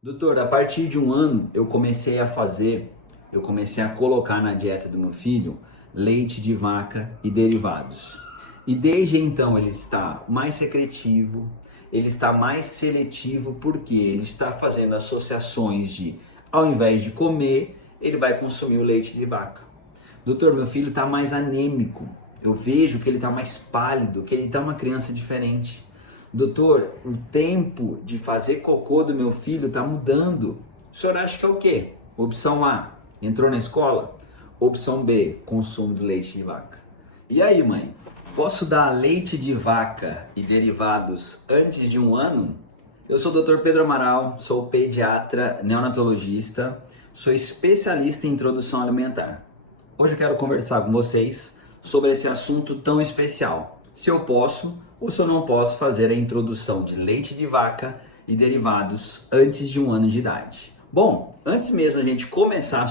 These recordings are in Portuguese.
Doutor, a partir de um ano eu comecei a colocar na dieta do meu filho leite de vaca e derivados. E desde então ele está mais secretivo, ele está mais seletivo porque ele está fazendo associações de, ao invés de comer, ele vai consumir o leite de vaca. Doutor, meu filho está mais anêmico. Eu vejo que ele está mais pálido, que ele está uma criança diferente. Doutor, o tempo de fazer cocô do meu filho está mudando. O senhor acha que é o quê? Opção A, entrou na escola? Opção B, consumo de leite de vaca. E aí, mãe? Posso dar leite de vaca e derivados antes de um ano? Eu sou o Dr. Pedro Amaral, sou pediatra neonatologista, sou especialista em introdução alimentar. Hoje eu quero conversar com vocês sobre esse assunto tão especial. Se eu posso ou se eu não posso fazer a introdução de leite de vaca e derivados antes de um ano de idade. Bom, antes mesmo a gente começar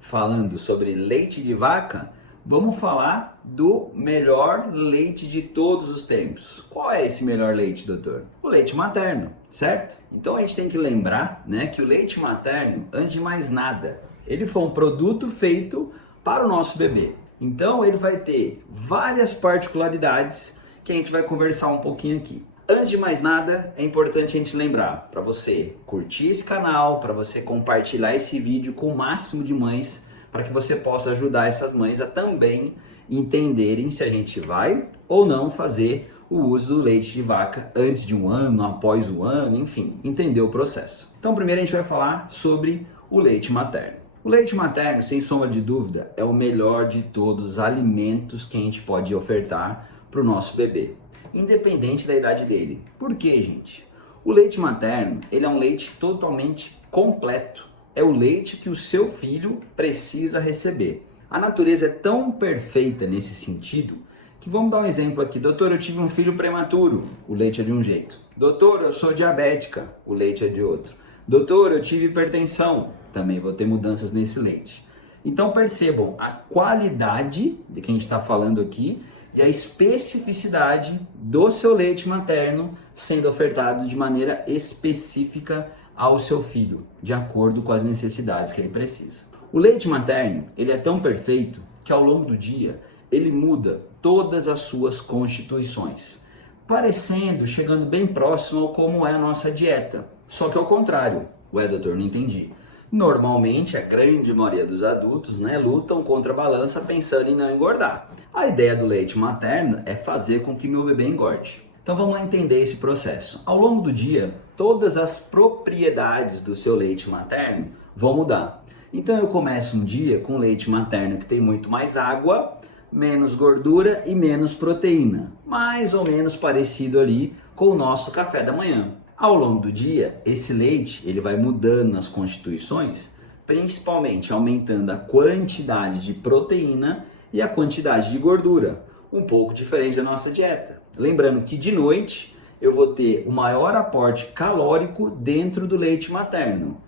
falando sobre leite de vaca, vamos falar do melhor leite de todos os tempos. Qual é esse melhor leite, doutor? O leite materno, certo? Então a gente tem que lembrar, né, que o leite materno, antes de mais nada, ele foi um produto feito para o nosso bebê. Então ele vai ter várias particularidades que a gente vai conversar um pouquinho aqui. Antes de mais nada, é importante a gente lembrar para você curtir esse canal, para você compartilhar esse vídeo com o máximo de mães, para que você possa ajudar essas mães a também entenderem se a gente vai ou não fazer o uso do leite de vaca antes de um ano, após o ano, enfim, entender o processo. Então primeiro a gente vai falar sobre o leite materno. O leite materno, sem sombra de dúvida, é o melhor de todos os alimentos que a gente pode ofertar para o nosso bebê, independente da idade dele. Por quê, gente? O leite materno, ele é um leite totalmente completo. É o leite que o seu filho precisa receber. A natureza é tão perfeita nesse sentido que vamos dar um exemplo aqui. Doutor, eu tive um filho prematuro, o leite é de um jeito. Doutor, eu sou diabética, o leite é de outro. Doutor, eu tive hipertensão, também vou ter mudanças nesse leite. Então percebam a qualidade de quem está falando aqui e a especificidade do seu leite materno sendo ofertado de maneira específica ao seu filho, de acordo com as necessidades que ele precisa. O leite materno, ele é tão perfeito que ao longo do dia ele muda todas as suas constituições, parecendo, chegando bem próximo ao como é a nossa dieta. Só que ao contrário. Ué, doutor, não entendi. Normalmente, a grande maioria dos adultos, né, lutam contra a balança pensando em não engordar. A ideia do leite materno é fazer com que meu bebê engorde. Então vamos lá entender esse processo. Ao longo do dia, todas as propriedades do seu leite materno vão mudar. Então eu começo um dia com leite materno que tem muito mais água, menos gordura e menos proteína. Mais ou menos parecido ali com o nosso café da manhã. Ao longo do dia, esse leite ele vai mudando nas constituições, principalmente aumentando a quantidade de proteína e a quantidade de gordura, um pouco diferente da nossa dieta. Lembrando que de noite eu vou ter o maior aporte calórico dentro do leite materno.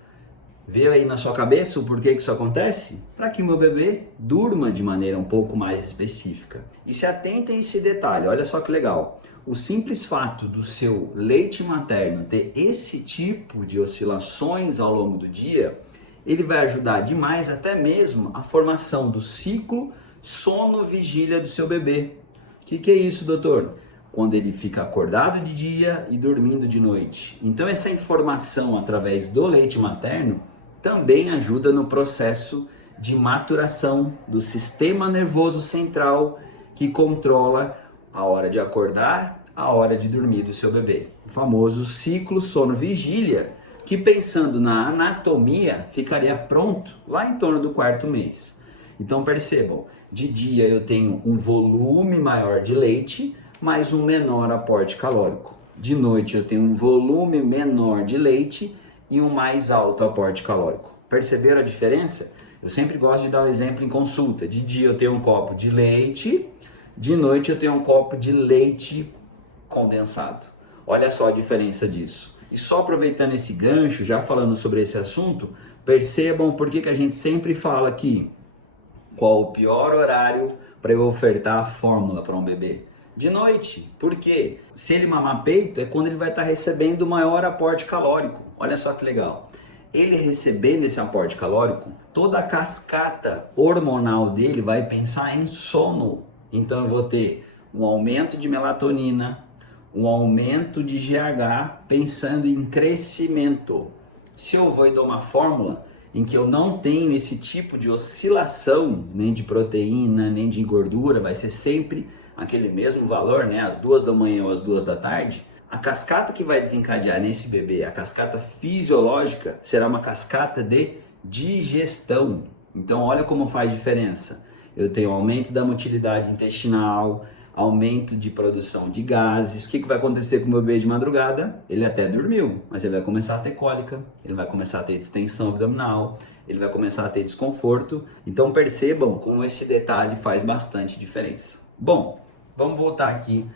Veio aí na sua cabeça o porquê que isso acontece? Para que o meu bebê durma de maneira um pouco mais específica. E se atentem a esse detalhe, olha só que legal. O simples fato do seu leite materno ter esse tipo de oscilações ao longo do dia, ele vai ajudar demais até mesmo a formação do ciclo sono-vigília do seu bebê. O que é isso, doutor? Quando ele fica acordado de dia e dormindo de noite. Então essa informação através do leite materno também ajuda no processo de maturação do sistema nervoso central que controla a hora de acordar, a hora de dormir do seu bebê. O famoso ciclo sono-vigília, que pensando na anatomia ficaria pronto lá em torno do quarto mês. Então percebam, de dia eu tenho um volume maior de leite, mas um menor aporte calórico. De noite eu tenho um volume menor de leite e um mais alto aporte calórico. Perceberam a diferença? Eu sempre gosto de dar um exemplo em consulta. De dia eu tenho um copo de leite, de noite eu tenho um copo de leite condensado. Olha só a diferença disso. E só aproveitando esse gancho, já falando sobre esse assunto, percebam por que a gente sempre fala aqui qual o pior horário para eu ofertar a fórmula para um bebê. De noite, porque se ele mamar peito é quando ele vai estar recebendo o maior aporte calórico. Olha só que legal. Ele recebendo esse aporte calórico, toda a cascata hormonal dele vai pensar em sono. Então eu vou ter um aumento de melatonina, um aumento de GH, pensando em crescimento. Se eu vou e dou uma fórmula em que eu não tenho esse tipo de oscilação, nem de proteína, nem de gordura, vai ser sempre aquele mesmo valor, né? Às 2 da manhã ou às 2 da tarde, a cascata que vai desencadear nesse bebê, a cascata fisiológica, será uma cascata de digestão. Então olha como faz diferença. Eu tenho aumento da motilidade intestinal, aumento de produção de gases. O que vai acontecer com o meu bebê de madrugada? Ele até dormiu, mas ele vai começar a ter cólica, ele vai começar a ter distensão abdominal, ele vai começar a ter desconforto. Então percebam como esse detalhe faz bastante diferença. Bom, vamos voltar aqui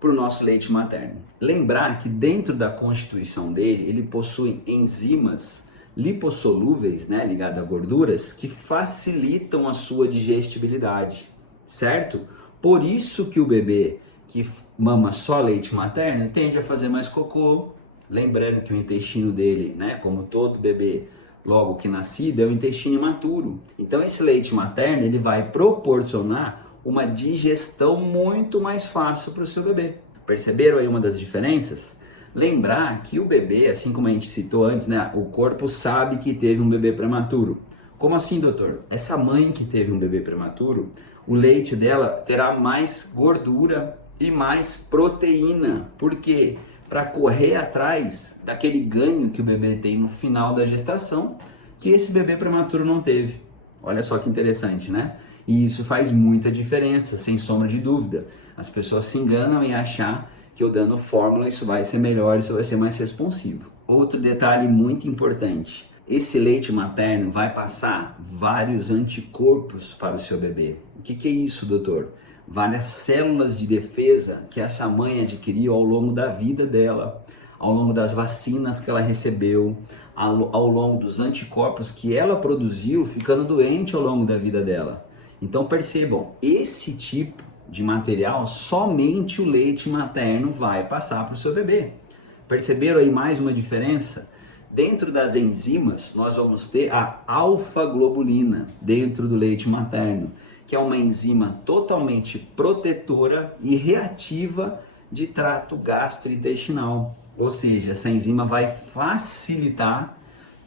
para o nosso leite materno. Lembrar que dentro da constituição dele, ele possui enzimas lipossolúveis, né, ligadas a gorduras, que facilitam a sua digestibilidade, certo? Por isso que o bebê que mama só leite materno tende a fazer mais cocô. Lembrando que o intestino dele, né, como todo bebê logo que nascido, é o intestino imaturo. Então esse leite materno ele vai proporcionar uma digestão muito mais fácil para o seu bebê. Perceberam aí uma das diferenças? Lembrar que o bebê, assim como a gente citou antes, né, o corpo sabe que teve um bebê prematuro. Como assim, doutor? Essa mãe que teve um bebê prematuro, o leite dela terá mais gordura e mais proteína. Por quê? Para correr atrás daquele ganho que o bebê tem no final da gestação, que esse bebê prematuro não teve. Olha só que interessante, né? E isso faz muita diferença, sem sombra de dúvida. As pessoas se enganam em achar que eu dando fórmula isso vai ser melhor, isso vai ser mais responsivo. Outro detalhe muito importante, esse leite materno vai passar vários anticorpos para o seu bebê. O que é isso, doutor? Várias células de defesa que essa mãe adquiriu ao longo da vida dela, ao longo das vacinas que ela recebeu, ao longo dos anticorpos que ela produziu ficando doente ao longo da vida dela. Então percebam, esse tipo de material somente o leite materno vai passar para o seu bebê. Perceberam aí mais uma diferença? Dentro das enzimas, nós vamos ter a alfa-globulina dentro do leite materno, que é uma enzima totalmente protetora e reativa de trato gastrointestinal. Ou seja, essa enzima vai facilitar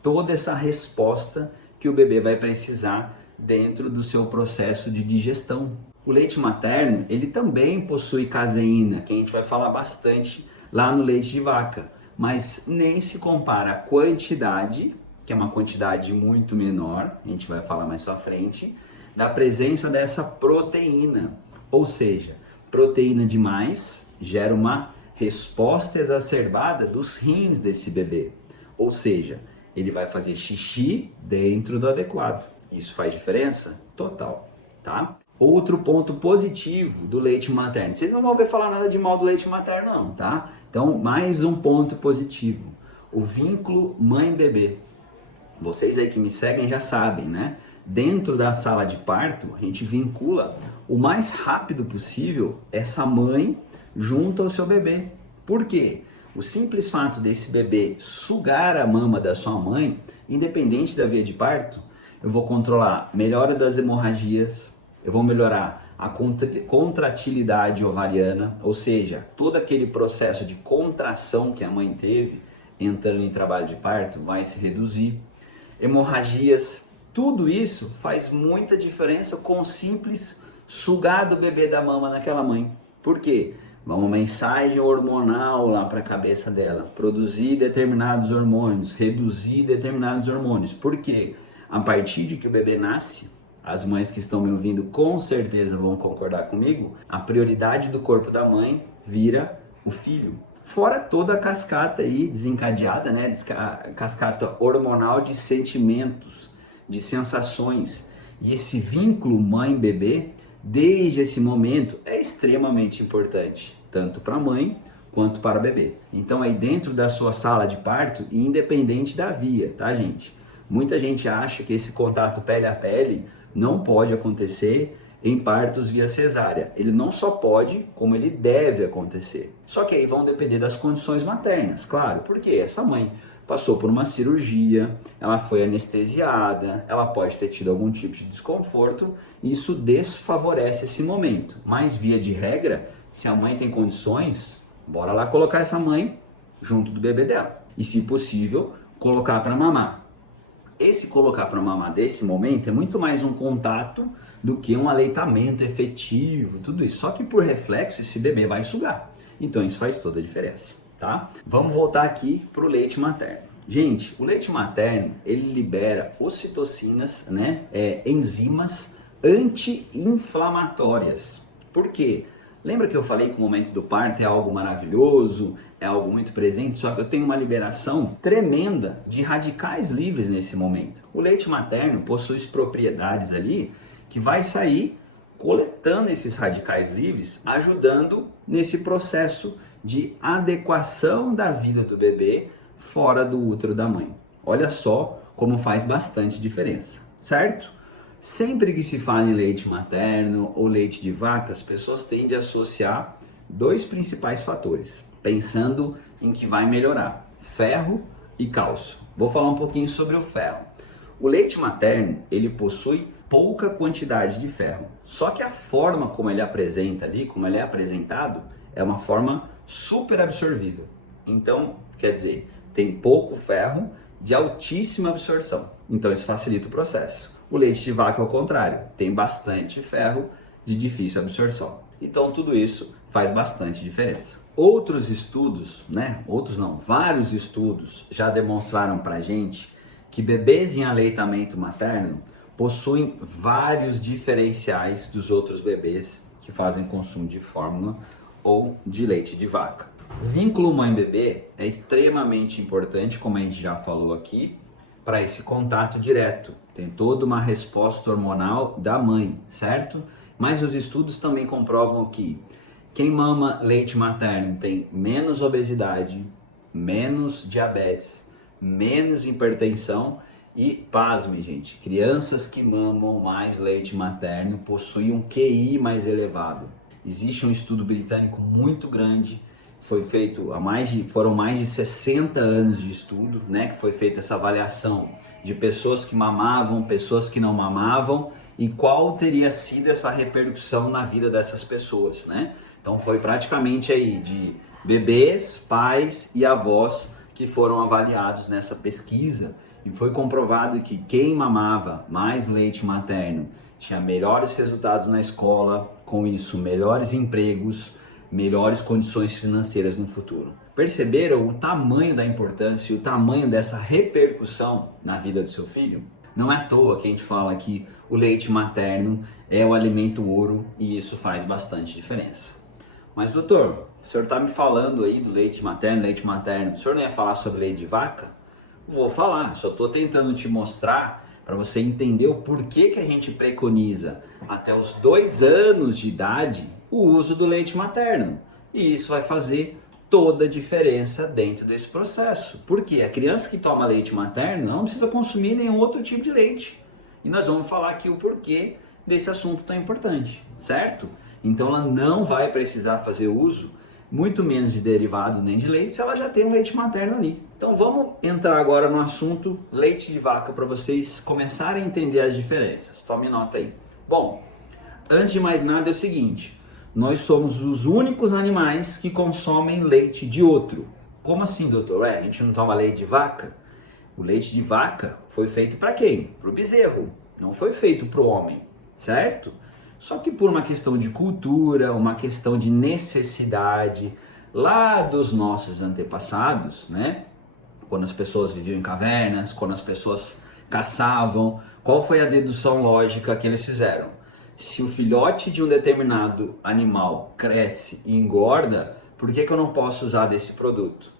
toda essa resposta que o bebê vai precisar dentro do seu processo de digestão. O leite materno, ele também possui caseína, que a gente vai falar bastante lá no leite de vaca, mas nem se compara a quantidade, que é uma quantidade muito menor, a gente vai falar mais à frente, da presença dessa proteína. Ou seja, proteína demais gera uma resposta exacerbada dos rins desse bebê. Ou seja, ele vai fazer xixi dentro do adequado. Isso faz diferença? Total, tá? Outro ponto positivo do leite materno. Vocês não vão ver falar nada de mal do leite materno não, tá? Então, mais um ponto positivo. O vínculo mãe-bebê. Vocês aí que me seguem já sabem, né? Dentro da sala de parto, a gente vincula o mais rápido possível essa mãe junto ao seu bebê. Por quê? O simples fato desse bebê sugar a mama da sua mãe, independente da via de parto, eu vou controlar a melhora das hemorragias, eu vou melhorar a contratilidade ovariana, ou seja, todo aquele processo de contração que a mãe teve entrando em trabalho de parto vai se reduzir. Hemorragias, tudo isso faz muita diferença com o simples sugar do bebê da mama naquela mãe. Por quê? Uma mensagem hormonal lá para a cabeça dela, produzir determinados hormônios, reduzir determinados hormônios. Por quê? A partir de que o bebê nasce, as mães que estão me ouvindo com certeza vão concordar comigo, a prioridade do corpo da mãe vira o filho. Fora toda a cascata aí desencadeada, né? Cascata hormonal de sentimentos, de sensações. E esse vínculo mãe-bebê, desde esse momento, é extremamente importante, tanto para a mãe quanto para o bebê. Então aí dentro da sua sala de parto, independente da via, tá, gente? Muita gente acha que esse contato pele a pele não pode acontecer em partos via cesárea. Ele não só pode, como ele deve acontecer. Só que aí vão depender das condições maternas, claro. Porque essa mãe passou por uma cirurgia, ela foi anestesiada, ela pode ter tido algum tipo de desconforto, e isso desfavorece esse momento. Mas via de regra, se a mãe tem condições, bora lá colocar essa mãe junto do bebê dela. E se possível, colocar para mamar. Esse colocar para mamar desse momento é muito mais um contato do que um aleitamento efetivo, tudo isso. Só que por reflexo esse bebê vai sugar. Então isso faz toda a diferença, tá? Vamos voltar aqui para o leite materno. Gente, o leite materno, ele libera ocitocinas, né? Enzimas anti-inflamatórias. Por quê? Lembra que eu falei que o momento do parto é algo maravilhoso, é algo muito presente, só que eu tenho uma liberação tremenda de radicais livres nesse momento. O leite materno possui propriedades ali que vai sair coletando esses radicais livres, ajudando nesse processo de adequação da vida do bebê fora do útero da mãe. Olha só como faz bastante diferença, certo? Sempre que se fala em leite materno ou leite de vaca, as pessoas tendem a associar dois principais fatores, pensando em que vai melhorar: ferro e cálcio. Vou falar um pouquinho sobre o ferro. O leite materno, ele possui pouca quantidade de ferro, só que a forma como ele apresenta ali, como ele é apresentado, é uma forma super absorvível. Então, quer dizer, tem pouco ferro de altíssima absorção. Então isso facilita o processo. O leite de vaca, ao contrário, tem bastante ferro de difícil absorção. Então tudo isso faz bastante diferença. Outros estudos, vários estudos já demonstraram pra gente que bebês em aleitamento materno possuem vários diferenciais dos outros bebês que fazem consumo de fórmula ou de leite de vaca. O vínculo mãe-bebê é extremamente importante, como a gente já falou aqui, para esse contato direto. Tem toda uma resposta hormonal da mãe, certo? Mas os estudos também comprovam que quem mama leite materno tem menos obesidade, menos diabetes, menos hipertensão e, pasme, gente, crianças que mamam mais leite materno possuem um QI mais elevado. Existe um estudo britânico muito grande, foi feito foram mais de 60 anos de estudo, né, que foi feita essa avaliação de pessoas que mamavam, pessoas que não mamavam e qual teria sido essa repercussão na vida dessas pessoas, né? Então foi praticamente aí de bebês, pais e avós que foram avaliados nessa pesquisa e foi comprovado que quem mamava mais leite materno tinha melhores resultados na escola, com isso melhores empregos, melhores condições financeiras no futuro. Perceberam o tamanho da importância e o tamanho dessa repercussão na vida do seu filho? Não é à toa que a gente fala que o leite materno é o alimento ouro e isso faz bastante diferença. Mas doutor, o senhor está me falando aí do leite materno, o senhor não ia falar sobre leite de vaca? Vou falar, só estou tentando te mostrar para você entender o porquê que a gente preconiza até os 2 anos de idade o uso do leite materno. E isso vai fazer toda a diferença dentro desse processo. Porque a criança que toma leite materno não precisa consumir nenhum outro tipo de leite. E nós vamos falar aqui o porquê desse assunto tão importante, certo? Então ela não vai precisar fazer uso, muito menos de derivado nem de leite, se ela já tem um leite materno ali. Então vamos entrar agora no assunto leite de vaca para vocês começarem a entender as diferenças. Tome nota aí. Bom, antes de mais nada é o seguinte: nós somos os únicos animais que consomem leite de outro. Como assim, doutor? A gente não toma leite de vaca? O leite de vaca foi feito para quem? Para o bezerro. Não foi feito para o homem, certo? Só que por uma questão de cultura, uma questão de necessidade, lá dos nossos antepassados, né? Quando as pessoas viviam em cavernas, quando as pessoas caçavam, qual foi a dedução lógica que eles fizeram? Se o filhote de um determinado animal cresce e engorda, por que eu não posso usar desse produto?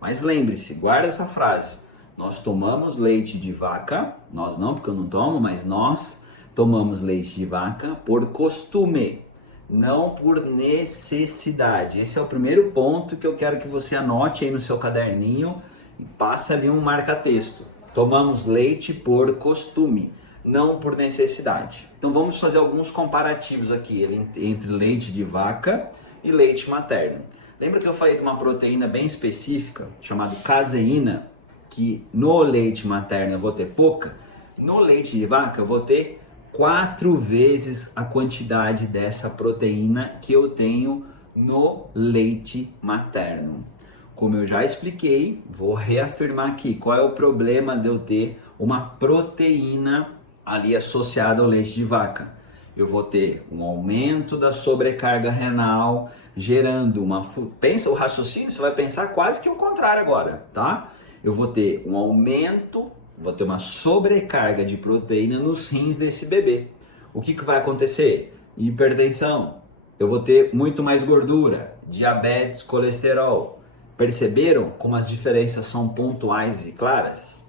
Mas lembre-se, guarda essa frase. Nós tomamos leite de vaca, nós não, porque eu não tomo, mas nós tomamos leite de vaca por costume, não por necessidade. Esse é o primeiro ponto que eu quero que você anote aí no seu caderninho e passe ali um marca-texto. Tomamos leite por costume, não por necessidade. Então vamos fazer alguns comparativos aqui entre leite de vaca e leite materno. Lembra que eu falei de uma proteína bem específica, chamada caseína? que no leite materno eu vou ter pouca, no leite de vaca eu vou ter 4 vezes a quantidade dessa proteína que eu tenho no leite materno. Como eu já expliquei, vou reafirmar aqui qual é o problema de eu ter uma proteína ali associada ao leite de vaca. Eu vou ter um aumento da sobrecarga renal, gerando uma... Pensa o raciocínio, você vai pensar quase que o contrário agora, tá? Eu vou ter um aumento, vou ter uma sobrecarga de proteína nos rins desse bebê. O que vai acontecer? Hipertensão. Eu vou ter muito mais gordura, diabetes, colesterol. Perceberam como as diferenças são pontuais e claras?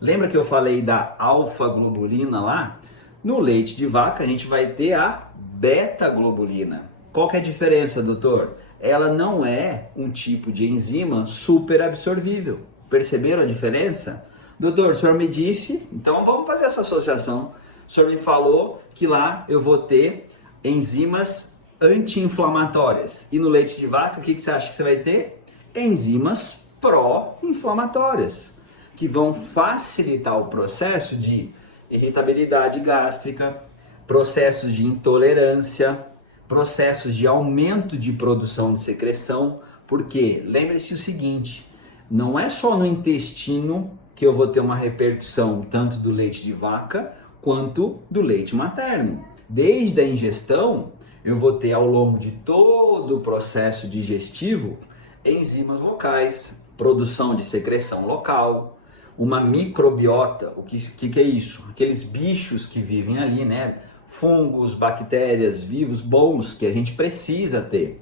Lembra que eu falei da alfa-globulina lá? No leite de vaca a gente vai ter a beta-globulina. Qual que é a diferença, doutor? Ela não é um tipo de enzima super absorvível. Perceberam a diferença? Doutor, o senhor me disse, então vamos fazer essa associação. O senhor me falou que lá eu vou ter enzimas anti-inflamatórias. E no leite de vaca, o que você acha que você vai ter? Enzimas pró-inflamatórias, que vão facilitar o processo de irritabilidade gástrica, processos de intolerância, processos de aumento de produção de secreção, porque lembre-se o seguinte, não é só no intestino que eu vou ter uma repercussão tanto do leite de vaca quanto do leite materno. Desde a ingestão, eu vou ter ao longo de todo o processo digestivo enzimas locais, produção de secreção local, uma microbiota. O que é isso? Aqueles bichos que vivem ali, né? Fungos, bactérias, vivos bons que a gente precisa ter.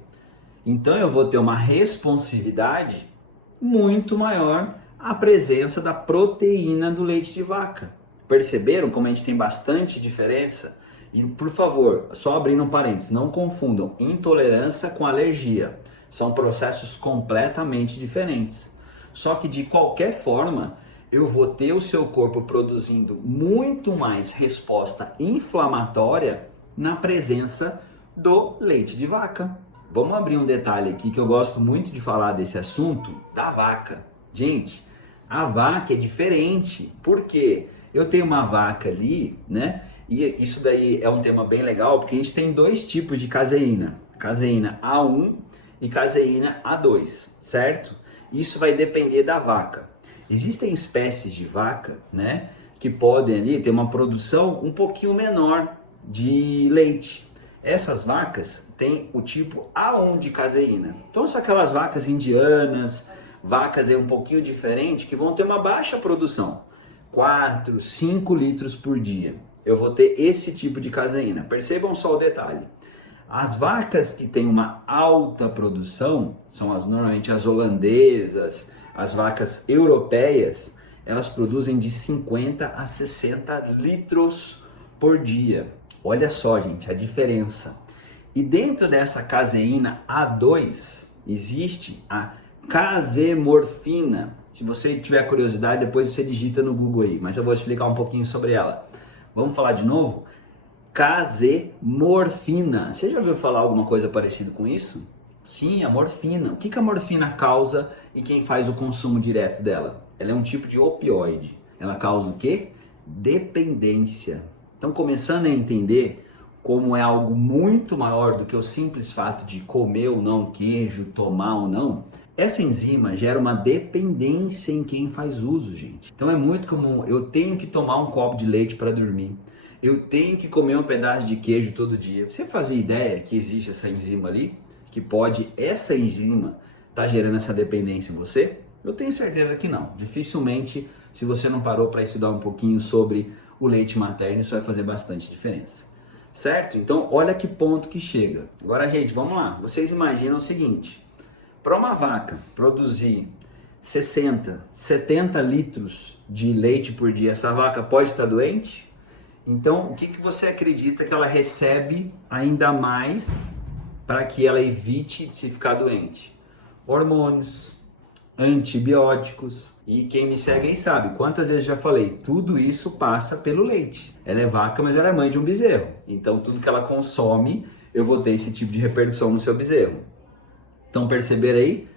Então eu vou ter uma responsividade muito maior à presença da proteína do leite de vaca. Perceberam como a gente tem bastante diferença? E por favor, só abrindo um parênteses, não confundam intolerância com alergia. São processos completamente diferentes. Só que de qualquer forma, eu vou ter o seu corpo produzindo muito mais resposta inflamatória na presença do leite de vaca. Vamos abrir um detalhe aqui que eu gosto muito de falar desse assunto, da vaca. Gente, a vaca é diferente. Por quê? Eu tenho uma vaca ali, né? E isso daí é um tema bem legal, porque a gente tem 2 tipos de caseína. Caseína A1 e caseína A2, certo? Isso vai depender da vaca. Existem espécies de vaca, né, que podem ali ter uma produção um pouquinho menor de leite. Essas vacas têm o tipo A1 de caseína. Então são aquelas vacas indianas, vacas aí um pouquinho diferentes, que vão ter uma baixa produção. 4, 5 litros por dia. Eu vou ter esse tipo de caseína. Percebam só o detalhe. As vacas que têm uma alta produção, são normalmente as holandesas, as vacas europeias, elas produzem de 50 a 60 litros por dia. Olha só, gente, a diferença. E dentro dessa caseína A2, existe a casemorfina. Se você tiver curiosidade, depois você digita no Google aí, mas eu vou explicar um pouquinho sobre ela. Vamos falar de novo? Casemorfina. Você já ouviu falar alguma coisa parecida com isso? Sim, a morfina. O que a morfina causa e quem faz o consumo direto dela? Ela é um tipo de opioide. Ela causa o quê? Dependência. Então, começando a entender como é algo muito maior do que o simples fato de comer ou não queijo, tomar ou não, essa enzima gera uma dependência em quem faz uso, gente. Então é muito comum, eu tenho que tomar um copo de leite para dormir. Eu tenho que comer um pedaço de queijo todo dia. Você fazia ideia que existe essa enzima ali? Que pode essa enzima estar gerando essa dependência em você? Eu tenho certeza que não. Dificilmente, se você não parou para estudar um pouquinho sobre o leite materno, isso vai fazer bastante diferença. Certo? Então, olha que ponto que chega. Agora, gente, vamos lá. Vocês imaginam o seguinte. Para uma vaca produzir 60, 70 litros de leite por dia, essa vaca pode estar doente? Então, o que você acredita que ela recebe ainda mais para que ela evite de se ficar doente? Hormônios, antibióticos. E quem me segue aí sabe, quantas vezes já falei, tudo isso passa pelo leite. Ela é vaca, mas ela é mãe de um bezerro. Então, tudo que ela consome, eu vou ter esse tipo de repercussão no seu bezerro. Então, perceber aí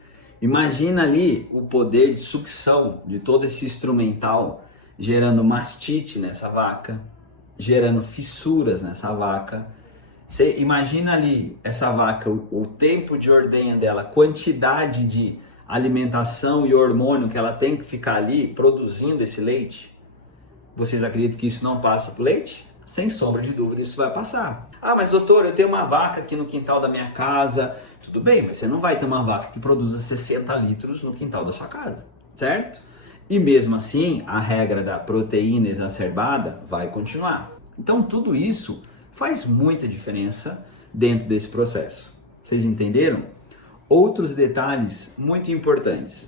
Imagina ali o poder de sucção de todo esse instrumental gerando mastite nessa vaca, gerando fissuras nessa vaca. Você imagina ali essa vaca, o tempo de ordenha dela, a quantidade de alimentação e hormônio que ela tem que ficar ali produzindo esse leite. Vocês acreditam que isso não passa pro leite? Sem sombra de dúvida, isso vai passar. Ah, mas doutor, eu tenho uma vaca aqui no quintal da minha casa. Tudo bem, mas você não vai ter uma vaca que produza 60 litros no quintal da sua casa, certo? E mesmo assim, a regra da proteína exacerbada vai continuar. Então, tudo isso faz muita diferença dentro desse processo. Vocês entenderam? Outros detalhes muito importantes.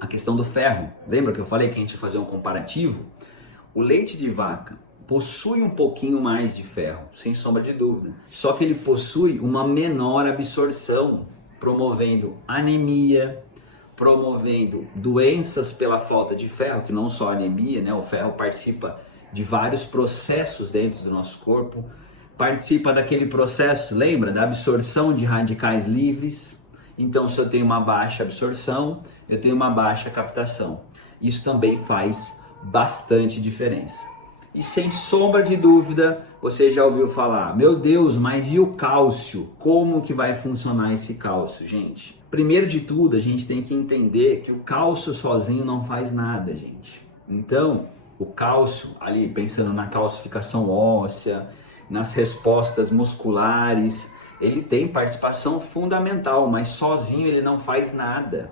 A questão do ferro. Lembra que eu falei que a gente ia fazer um comparativo? O leite de vaca possui um pouquinho mais de ferro, sem sombra de dúvida. Só que ele possui uma menor absorção, promovendo anemia, promovendo doenças pela falta de ferro, que não só anemia, né? O ferro participa de vários processos dentro do nosso corpo, participa daquele processo, lembra, da absorção de radicais livres. Então, se eu tenho uma baixa absorção, eu tenho uma baixa captação. Isso também faz bastante diferença. E sem sombra de dúvida, você já ouviu falar, meu Deus, mas e o cálcio? Como que vai funcionar esse cálcio, gente? Primeiro de tudo, a gente tem que entender que o cálcio sozinho não faz nada, gente. Então, o cálcio, ali pensando na calcificação óssea, nas respostas musculares, ele tem participação fundamental, mas sozinho ele não faz nada.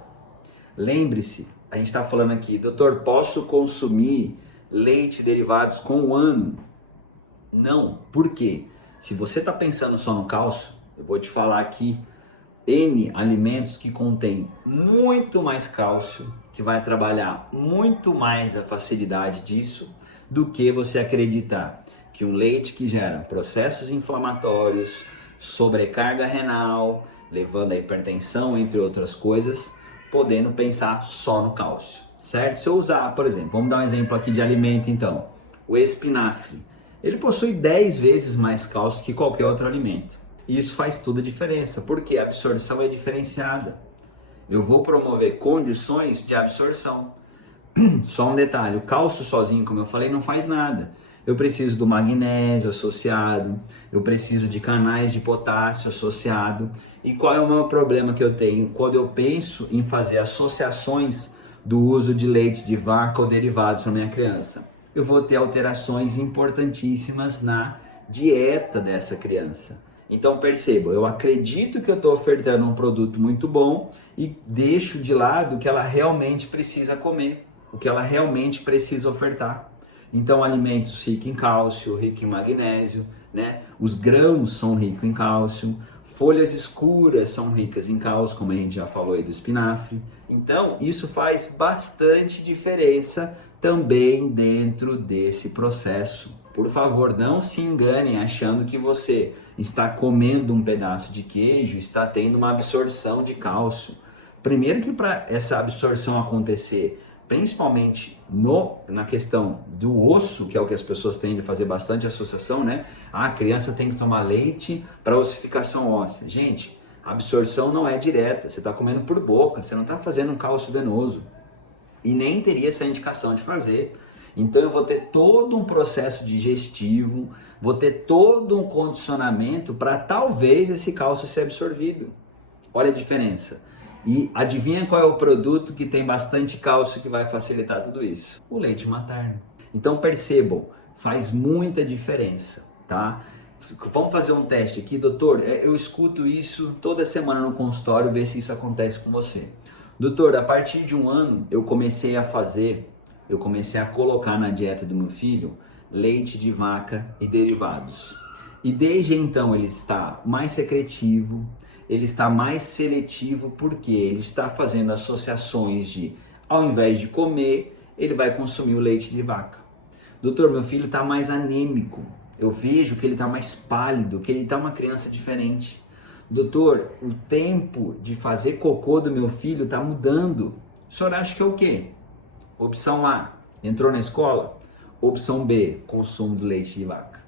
Lembre-se, a gente está falando aqui, doutor, posso consumir leite derivados com um ano? Não, por quê? Se você está pensando só no cálcio, eu vou te falar aqui N alimentos que contêm muito mais cálcio, que vai trabalhar muito mais a facilidade disso, do que você acreditar que um leite que gera processos inflamatórios, sobrecarga renal, levando a hipertensão, entre outras coisas, podendo pensar só no cálcio, certo? Se eu usar, por exemplo, vamos dar um exemplo aqui de alimento então, o espinafre, ele possui 10 vezes mais cálcio que qualquer outro alimento. E isso faz toda a diferença, porque a absorção é diferenciada. Eu vou promover condições de absorção. Só um detalhe, o cálcio sozinho, como eu falei, não faz nada. Eu preciso do magnésio associado, eu preciso de canais de potássio associado. E qual é o meu problema que eu tenho? Quando eu penso em fazer associações do uso de leite de vaca ou derivados para minha criança, eu vou ter alterações importantíssimas na dieta dessa criança. Então perceba, eu acredito que eu estou ofertando um produto muito bom e deixo de lado o que ela realmente precisa comer, o que ela realmente precisa ofertar. Então alimentos ricos em cálcio, ricos em magnésio, né? Os grãos são ricos em cálcio, folhas escuras são ricas em cálcio, como a gente já falou aí do espinafre. Então isso faz bastante diferença também dentro desse processo. Por favor, não se enganem achando que você está comendo um pedaço de queijo, está tendo uma absorção de cálcio. Primeiro que para essa absorção acontecer, principalmente na questão do osso, que é o que as pessoas têm de fazer bastante associação, né? Ah, a criança tem que tomar leite para ossificação óssea. Gente, a absorção não é direta, você está comendo por boca, você não está fazendo um cálcio venoso. E nem teria essa indicação de fazer. Então eu vou ter todo um processo digestivo, vou ter todo um condicionamento para talvez esse cálcio ser absorvido. Olha a diferença. E adivinha qual é o produto que tem bastante cálcio que vai facilitar tudo isso? O leite materno. Então percebam, faz muita diferença, tá? Vamos fazer um teste aqui, doutor. Eu escuto isso toda semana no consultório, ver se isso acontece com você. Doutor, a partir de um ano eu comecei a colocar na dieta do meu filho leite de vaca e derivados. E desde então ele está mais secretivo, ele está mais seletivo, porque ele está fazendo associações de, ao invés de comer, ele vai consumir o leite de vaca. Doutor, meu filho está mais anêmico, eu vejo que ele está mais pálido, que ele está uma criança diferente. Doutor, o tempo de fazer cocô do meu filho está mudando. O senhor acha que é o quê? Opção A, entrou na escola? Opção B, consumo do leite de vaca.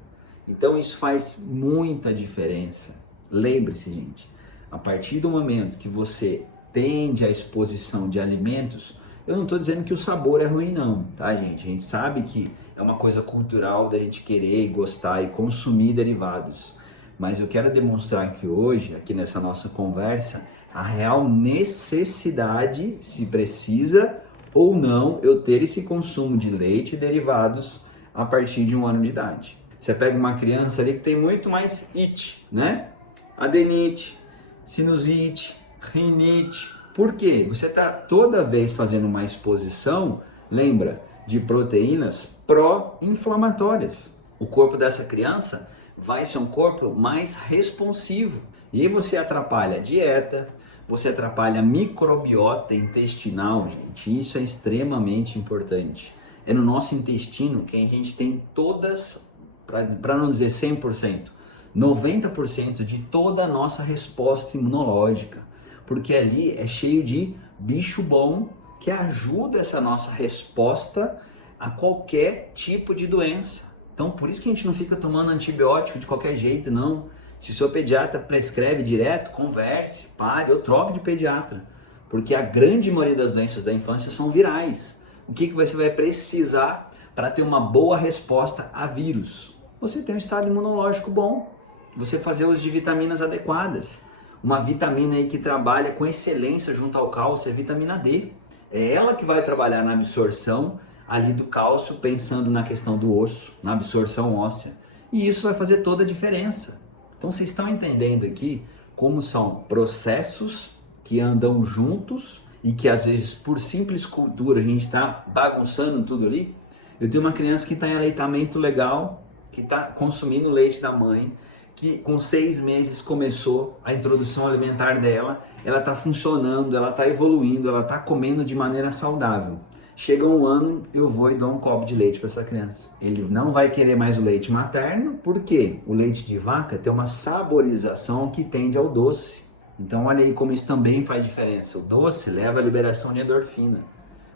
Então isso faz muita diferença. Lembre-se, gente, a partir do momento que você tende à exposição de alimentos, eu não estou dizendo que o sabor é ruim não, tá gente? A gente sabe que é uma coisa cultural da gente querer e gostar e consumir derivados. Mas eu quero demonstrar aqui hoje, aqui nessa nossa conversa, a real necessidade, se precisa ou não, eu ter esse consumo de leite e derivados a partir de 1 ano de idade. Você pega uma criança ali que tem muito mais it, né? Adenite, sinusite, rinite. Por quê? Você está toda vez fazendo uma exposição, lembra, de proteínas pró-inflamatórias. O corpo dessa criança vai ser um corpo mais responsivo. E aí você atrapalha a dieta, você atrapalha a microbiota intestinal, gente. Isso é extremamente importante. É no nosso intestino que a gente tem todas, para não dizer 100%, 90% de toda a nossa resposta imunológica. Porque ali é cheio de bicho bom que ajuda essa nossa resposta a qualquer tipo de doença. Então, por isso que a gente não fica tomando antibiótico de qualquer jeito, não. Se o seu pediatra prescreve direto, converse, pare, ou troque de pediatra. Porque a grande maioria das doenças da infância são virais. O que você vai precisar para ter uma boa resposta a vírus? Você tem um estado imunológico bom, você fazer uso de vitaminas adequadas. Uma vitamina aí que trabalha com excelência junto ao cálcio é a vitamina D. É ela que vai trabalhar na absorção ali do cálcio, pensando na questão do osso, na absorção óssea. E isso vai fazer toda a diferença. Então vocês estão entendendo aqui como são processos que andam juntos e que às vezes por simples cultura a gente está bagunçando tudo ali. Eu tenho uma criança que está em aleitamento legal, que está consumindo leite da mãe, que com 6 meses começou a introdução alimentar dela, ela está funcionando, ela está evoluindo, ela está comendo de maneira saudável. Chega 1 ano, eu vou e dou um copo de leite para essa criança. Ele não vai querer mais o leite materno, porque o leite de vaca tem uma saborização que tende ao doce. Então olha aí como isso também faz diferença. O doce leva à liberação de endorfina,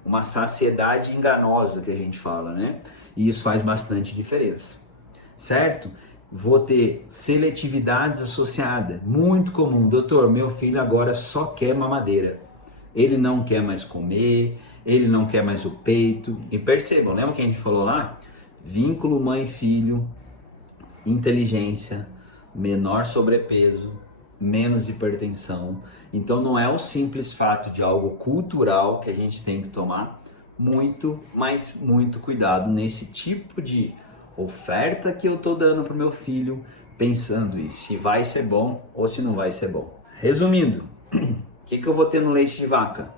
uma saciedade enganosa que a gente fala, né? E isso faz bastante diferença, certo? Vou ter seletividades associadas, muito comum. Doutor, meu filho agora só quer mamadeira. Ele não quer mais comer, ele não quer mais o peito. E percebam, lembra que a gente falou lá? Vínculo mãe-filho, inteligência, menor sobrepeso, menos hipertensão. Então não é o simples fato de algo cultural que a gente tem que tomar muito, mas muito cuidado nesse tipo de oferta que eu tô dando pro meu filho, pensando em se vai ser bom ou se não vai ser bom. Resumindo, o que eu vou ter no leite de vaca?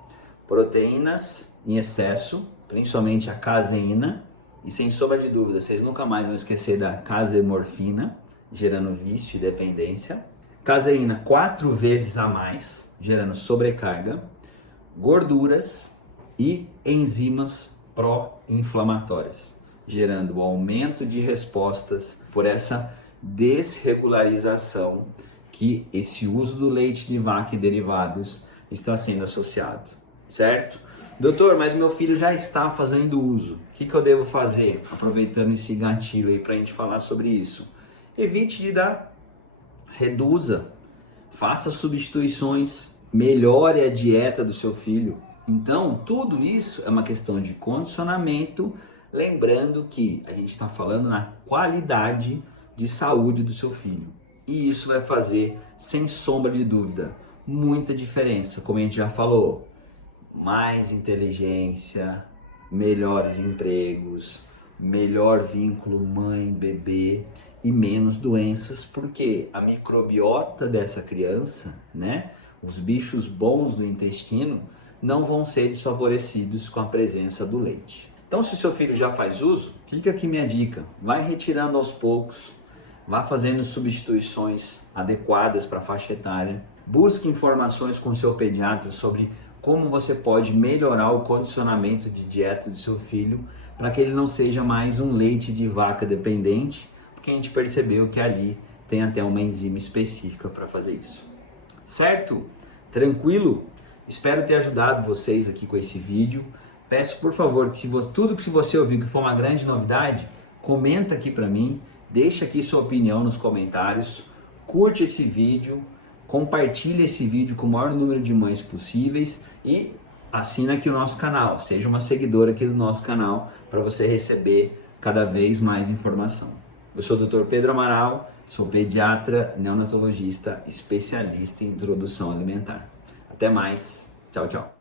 Proteínas em excesso, principalmente a caseína, e sem sombra de dúvida, vocês nunca mais vão esquecer da casemorfina, gerando vício e dependência. Caseína 4 vezes a mais, gerando sobrecarga. Gorduras e enzimas pró-inflamatórias, gerando o aumento de respostas por essa desregularização que esse uso do leite de vaca e derivados está sendo associado, certo? Doutor, mas meu filho já está fazendo uso. O que eu devo fazer? Aproveitando esse gatilho aí para a gente falar sobre isso. Evite de dar, reduza, faça substituições, melhore a dieta do seu filho. Então, tudo isso é uma questão de condicionamento, lembrando que a gente está falando na qualidade de saúde do seu filho. E isso vai fazer, sem sombra de dúvida, muita diferença. Como a gente já falou, mais inteligência, melhores empregos, melhor vínculo mãe-bebê e menos doenças, porque a microbiota dessa criança, né, os bichos bons do intestino, não vão ser desfavorecidos com a presença do leite. Então, se o seu filho já faz uso, fica aqui minha dica, vai retirando aos poucos, vá fazendo substituições adequadas para a faixa etária, busque informações com o seu pediatra sobre como você pode melhorar o condicionamento de dieta do seu filho para que ele não seja mais um leite de vaca dependente, porque a gente percebeu que ali tem até uma enzima específica para fazer isso. Certo? Tranquilo? Espero ter ajudado vocês aqui com esse vídeo. Peço por favor que tudo que você ouviu que for uma grande novidade, comenta aqui para mim, deixa aqui sua opinião nos comentários, curte esse vídeo, compartilhe esse vídeo com o maior número de mães possíveis e assina aqui o nosso canal, seja uma seguidora aqui do nosso canal para você receber cada vez mais informação. Eu sou o Dr. Pedro Amaral, sou pediatra, neonatologista, especialista em introdução alimentar. Até mais, tchau, tchau.